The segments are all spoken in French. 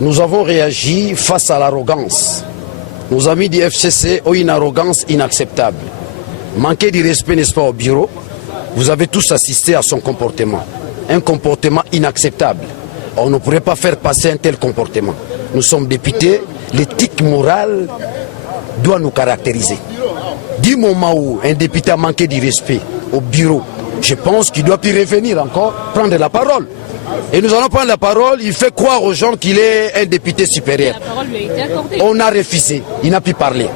Nous avons réagi face à l'arrogance. Nos amis du FCC ont une arrogance inacceptable. Manquer de respect, n'est-ce pas, au bureau. Vous avez tous assisté à son comportement. Un comportement inacceptable. On ne pourrait pas faire passer un tel comportement. Nous sommes députés, l'éthique morale doit nous caractériser. Du moment où un député a manqué de respect au bureau, je pense qu'il doit plus revenir encore, prendre la parole. Et nous allons prendre la parole, il fait croire aux gens qu'il est un député supérieur. La parole lui a été accordée. On a refusé, il n'a pu parler.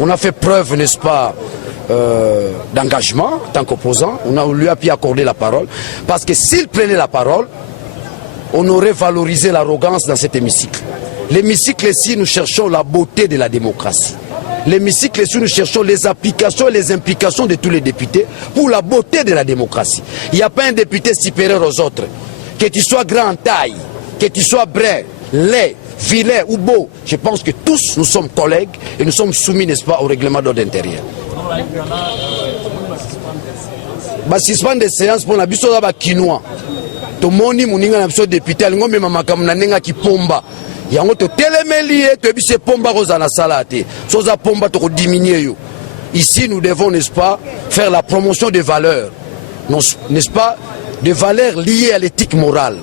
On a fait preuve, n'est-ce pas, d'engagement en tant qu'opposant. On lui a pu accorder la parole. Parce que s'il prenait la parole, on aurait valorisé l'arrogance dans cet hémicycle. L'hémicycle ici, nous cherchons la beauté de la démocratie. L'hémicycle ici, nous cherchons les applications et les implications de tous les députés pour la beauté de la démocratie. Il n'y a pas un député supérieur aux autres. Que tu sois grand en taille, que tu sois brun, laid, vilain ou beau, je pense que tous nous sommes collègues et nous sommes soumis, n'est-ce pas, au règlement d'ordre intérieur. Suspendre des séances pour la biso da quinoa. To moni muninga na biso député alingo mema makambo na nenga kipomba. Yango to telemeli to bise pomba rozana salate. Soza pomba to diminuer yo. Ici nous devons, n'est-ce pas, faire la promotion des valeurs. N'est-ce pas, des valeurs liées à l'éthique morale.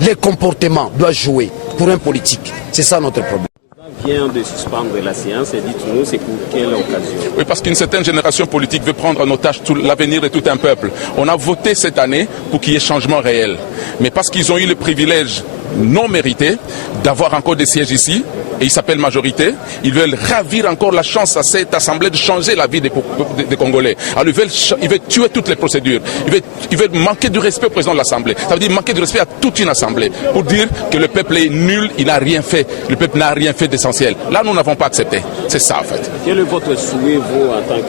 Les comportements doivent jouer pour un politique. C'est ça notre problème. Vient de suspendre la séance et dites-nous c'est pour quelle occasion? Oui, parce qu'une certaine génération politique veut prendre en otage l'avenir de tout un peuple. On a voté cette année pour qu'il y ait changement réel. Mais parce qu'ils ont eu le privilège non mérité d'avoir encore des sièges ici, et ils s'appellent majorité, ils veulent ravir encore la chance à cette assemblée de changer la vie des Congolais. Alors ils veulent tuer toutes les procédures. Ils veulent manquer du respect au président de l'Assemblée. Ça veut dire manquer du respect à toute une assemblée. Pour dire que le peuple est nul, il n'a rien fait. Le peuple n'a rien fait d'essentiel. Là, nous n'avons pas accepté. C'est ça, en fait. Quel est votre souhait, vous, en tant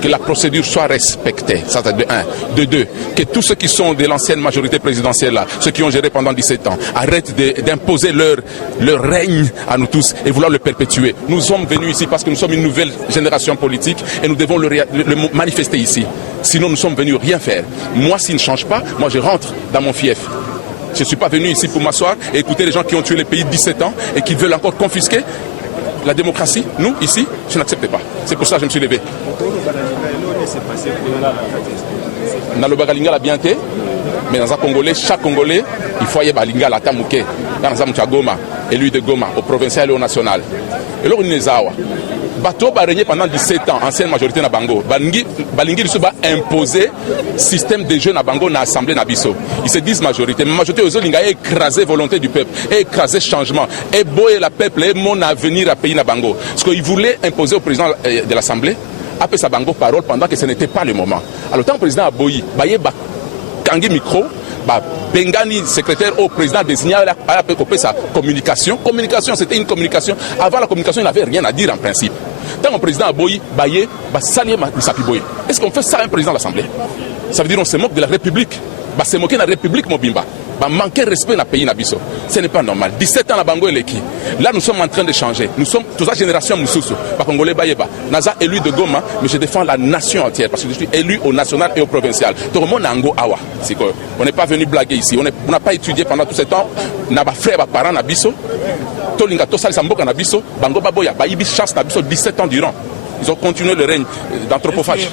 que la procédure soit respectée, ça c'est de un. De deux, que tous ceux qui sont de l'ancienne majorité présidentielle là, ceux qui ont géré pendant 17 ans, arrêtent d'imposer leur règne à nous tous et vouloir le perpétuer. Nous sommes venus ici parce que nous sommes une nouvelle génération politique et nous devons le manifester ici. Sinon nous sommes venus rien faire. Moi s'il ne change pas, moi je rentre dans mon fief. Je ne suis pas venu ici pour m'asseoir et écouter les gens qui ont tué le pays de 17 ans et qui veulent encore confisquer la démocratie. Nous, ici, je n'accepte pas. C'est pour ça que je me suis levé. Dans le Bagalinga, la bien été, mais dans un Congolais, chaque Congolais, il faut y avoir Lingala, Tamouké, dans un Goma, et lui de Goma, au provincial et au national. Et là, on est Zawa. Bateau a régné pendant 17 ans, ancienne majorité na Bango. Balingi va imposer système de jeu na Bango na assemblée na Bisso. Ils se disent majorité. Mais majorité aux autres, ils ont écrasé volonté du peuple, écrasé changement, et boyer la peuple, et mon avenir à pays na Bango. Parce qu'ils voulaient imposer au président de l'assemblée, après sa Bango parole pendant que ce n'était pas le moment. Alors, tant le président a boyi, baye ba kangi micro, ba Bengani, secrétaire au président désigné à sa communication. Communication, c'était une communication. Avant la communication, il n'avait rien à dire en principe. Tant le président a boyi, baye, ba salier Misapi boyi. Est-ce qu'on fait ça à un président de l'Assemblée? Ça veut dire qu'on se moque de la République. Bah, se moquer de la République Mobimba. Bah, manquer de respect dans le pays Nabiso. Ce n'est pas normal. 17 ans à Bango et l'équipe. Là, nous sommes en train de changer. Nous sommes toute la génération Moussoussou. Pas Congolais Bayeba. Naza élu de Goma, mais je défends la nation entière parce que je suis élu au national et au provincial. Tout le monde Nango Awa. On n'est pas venu blaguer ici. On n'a pas étudié pendant tout ce temps. N'a pas frère, pas parent Nabiso. Tolinga Tosal Samboka Nabiso. Bango Baboya. Bayibi chasse Nabiso 17 ans durant. Ils ont continué le règne d'anthropophage.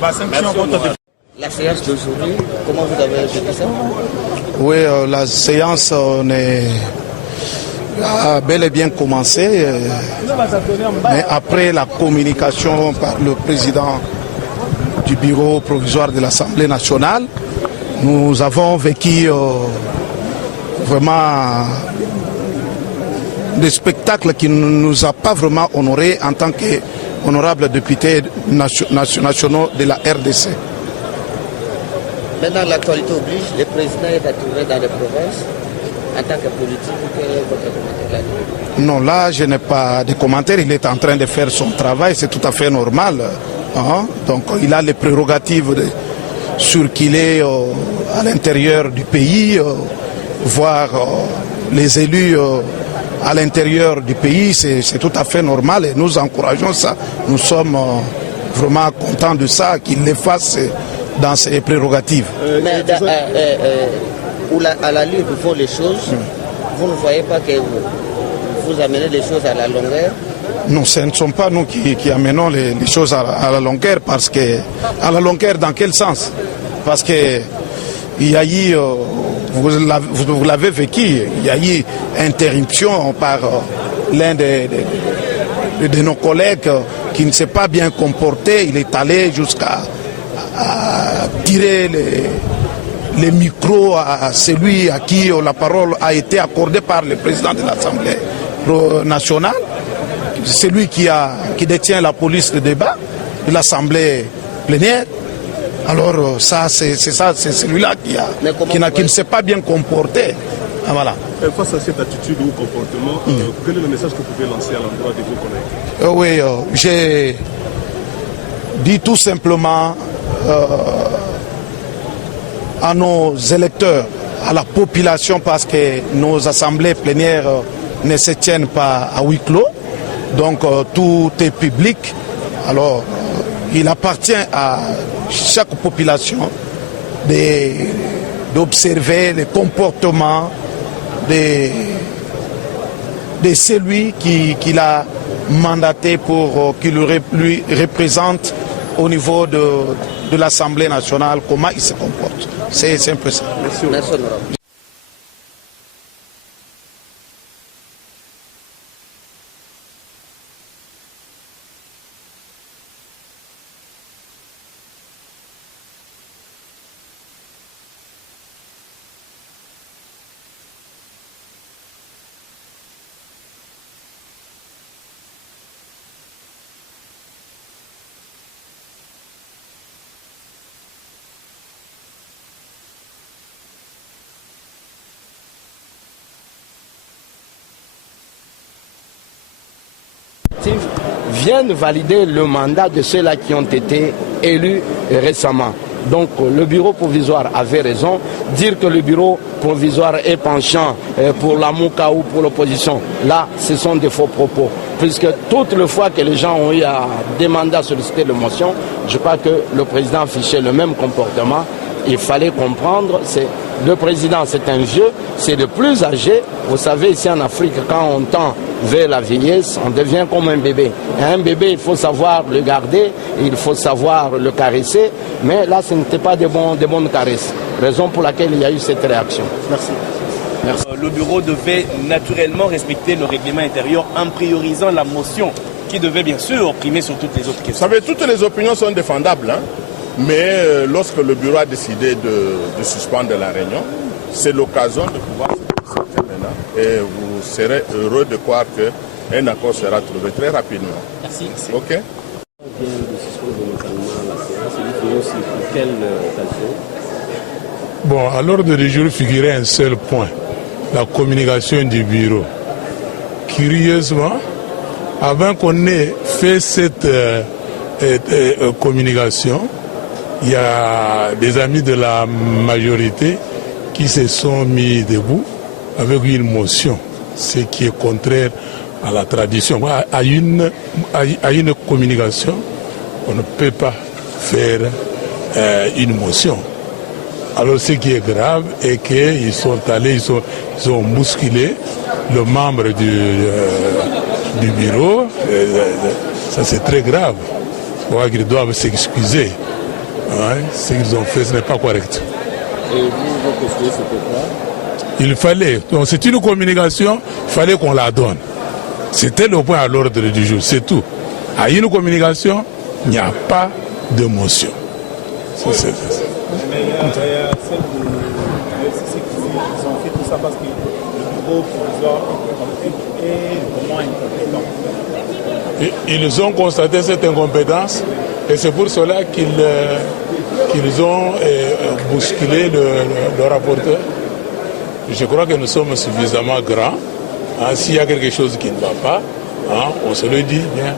La séance d'aujourd'hui, comment vous avez vécu ça? Oui, la séance a bel et bien commencé, mais après la communication par le président du bureau provisoire de l'Assemblée nationale, nous avons vécu vraiment des spectacles qui ne nous a pas vraiment honorés en tant qu'honorables députés nationaux de la RDC. Maintenant, l'actualité oblige, le président est à trouver dans les provinces. En tant que politique, quel est votre commentaire là-dessus? Non, là, je n'ai pas de commentaire. Il est en train de faire son travail, c'est tout à fait normal. Hein? Donc, il a les prérogatives de circuler à l'intérieur du pays, voir les élus à l'intérieur du pays, c'est tout à fait normal et nous encourageons ça. Nous sommes vraiment contents de ça, qu'il le fasse dans ses prérogatives. à l'allure que font les choses, vous ne voyez pas que vous amenez les choses à la longueur? Non, ce ne sont pas nous qui amenons les choses à la longueur, parce que, à la longueur dans quel sens? Parce que il y a eu, vous l'avez vécu, il y a eu interruption par l'un de nos collègues qui ne s'est pas bien comporté. Il est allé jusqu'à tirer les micros à celui à qui la parole a été accordée par le président de l'Assemblée nationale. C'est lui qui détient la police de débat de l'Assemblée plénière. Alors ça, c'est celui-là qui ne s'est pas bien comporté. Ah, voilà. Face à cette attitude ou comportement, quel est le message que vous pouvez lancer à l'endroit de vos collègues? Oui, j'ai dit tout simplement à nos électeurs, à la population, parce que nos assemblées plénières ne se tiennent pas à huis clos, donc tout est public. Alors il appartient à chaque population d'observer les comportements de celui qui l'a mandaté pour qu'il lui représente au niveau de l'Assemblée nationale, comment il se comporte. C'est un peu ça. Merci. Viennent valider le mandat de ceux-là qui ont été élus récemment. Donc le bureau provisoire avait raison. Dire que le bureau provisoire est penchant pour la Mouka ou pour l'opposition, là, ce sont des faux propos. Puisque toutes les fois que les gens ont eu à demander à solliciter le motion, je crois que le président affichait le même comportement. Il fallait comprendre, le président c'est un vieux, c'est le plus âgé. Vous savez, ici en Afrique, quand on tend vers la vieillesse, on devient comme un bébé. Et un bébé, il faut savoir le garder, il faut savoir le caresser, mais là, ce n'était pas des bonnes caresses. Raison pour laquelle il y a eu cette réaction. Merci. Merci. Le bureau devait naturellement respecter le règlement intérieur en priorisant la motion qui devait bien sûr primer sur toutes les autres questions. Vous savez, toutes les opinions sont défendables, hein? Mais lorsque le bureau a décidé de suspendre la réunion, c'est l'occasion de pouvoir se présenter maintenant. Et vous serez heureux de croire qu'un accord sera trouvé très rapidement. Merci. OK? Bon, à l'ordre du jour figurait un seul point, la communication du bureau. Curieusement, avant qu'on ait fait cette communication, il y a des amis de la majorité qui se sont mis debout avec une motion, ce qui est contraire à la tradition. À une communication, on ne peut pas faire une motion. Alors ce qui est grave est qu'ils sont allés, ils ont bousculé le membre du bureau. Ça c'est très grave. Je crois qu'ils doivent s'excuser. Ouais, ce qu'ils ont fait, ce n'est pas correct. Et vous postulez, c'était quoi? Il fallait, donc c'est une communication, il fallait qu'on la donne. C'était le point à l'ordre du jour, c'est tout. À une communication, il n'y a pas de motion. Mais il y a celle de l'FCC qui ont fait tout ça parce que le bureau provisoire est vraiment incompétent. Ils ont constaté cette incompétence et c'est pour cela qu'ils ont bousculé le rapporteur. Je crois que nous sommes suffisamment grands. Hein, s'il y a quelque chose qui ne va pas, hein, on se le dit bien.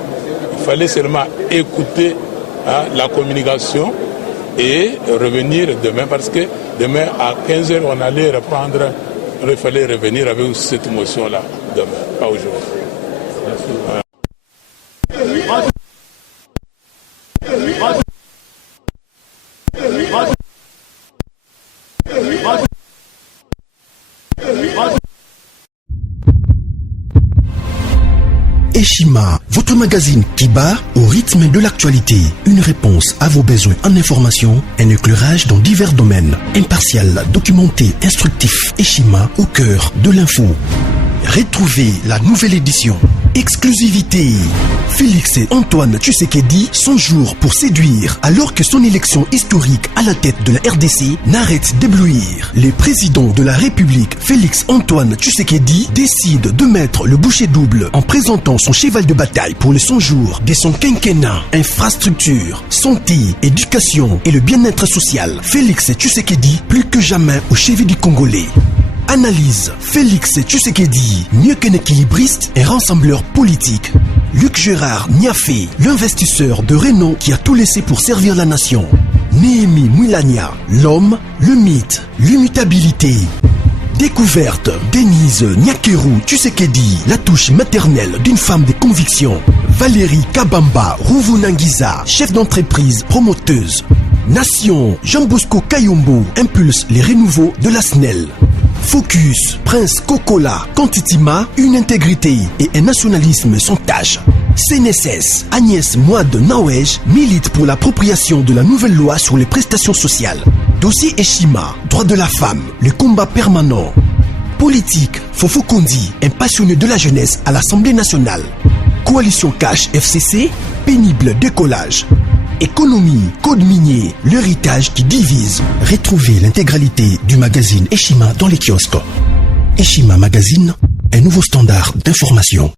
Il fallait seulement écouter la communication et revenir demain, parce que demain à 15h on allait reprendre, il fallait revenir avec cette motion-là demain, pas aujourd'hui. Eshima, votre magazine qui bat au rythme de l'actualité. Une réponse à vos besoins en information, un éclairage dans divers domaines. Impartial, documenté, instructif. Eshima au cœur de l'info. Retrouvez la nouvelle édition. Exclusivité. Félix Antoine Tshisekedi, 100 jours pour séduire, alors que son élection historique à la tête de la RDC n'arrête d'éblouir. Le président de la République, Félix Antoine Tshisekedi, décide de mettre le bouchée double en présentant son cheval de bataille pour les 100 jours de son quinquennat. Infrastructure, santé, éducation et le bien-être social. Félix Tshisekedi, plus que jamais au chevet du Congolais. Analyse. Félix Tshisekedi, mieux qu'un équilibriste, un rassembleur politique. Luc Gérard Niafé, l'investisseur de renom qui a tout laissé pour servir la nation. Néhémie Mwilania, l'homme, le mythe, l'immutabilité. Découverte. Denise Nyakeru Tshisekedi, la touche maternelle d'une femme de conviction. Valérie Kabamba Ruvunangiza, chef d'entreprise promoteuse. Nation. Jean Bosco Kayombo impulse les renouveaux de la SNEL. Focus, Prince Kokola, Kantitima, une intégrité et un nationalisme sans tâche. CNSS, Agnès Mouad Nawej milite pour l'appropriation de la nouvelle loi sur les prestations sociales. Dossier Eshima, droit de la femme, le combat permanent. Politique, Fofo Kondi, un passionné de la jeunesse à l'Assemblée nationale. Coalition Cash FCC, pénible décollage. Économie, code minier, l'héritage qui divise. Retrouvez l'intégralité du magazine Eshima dans les kiosques. Eshima Magazine, un nouveau standard d'information.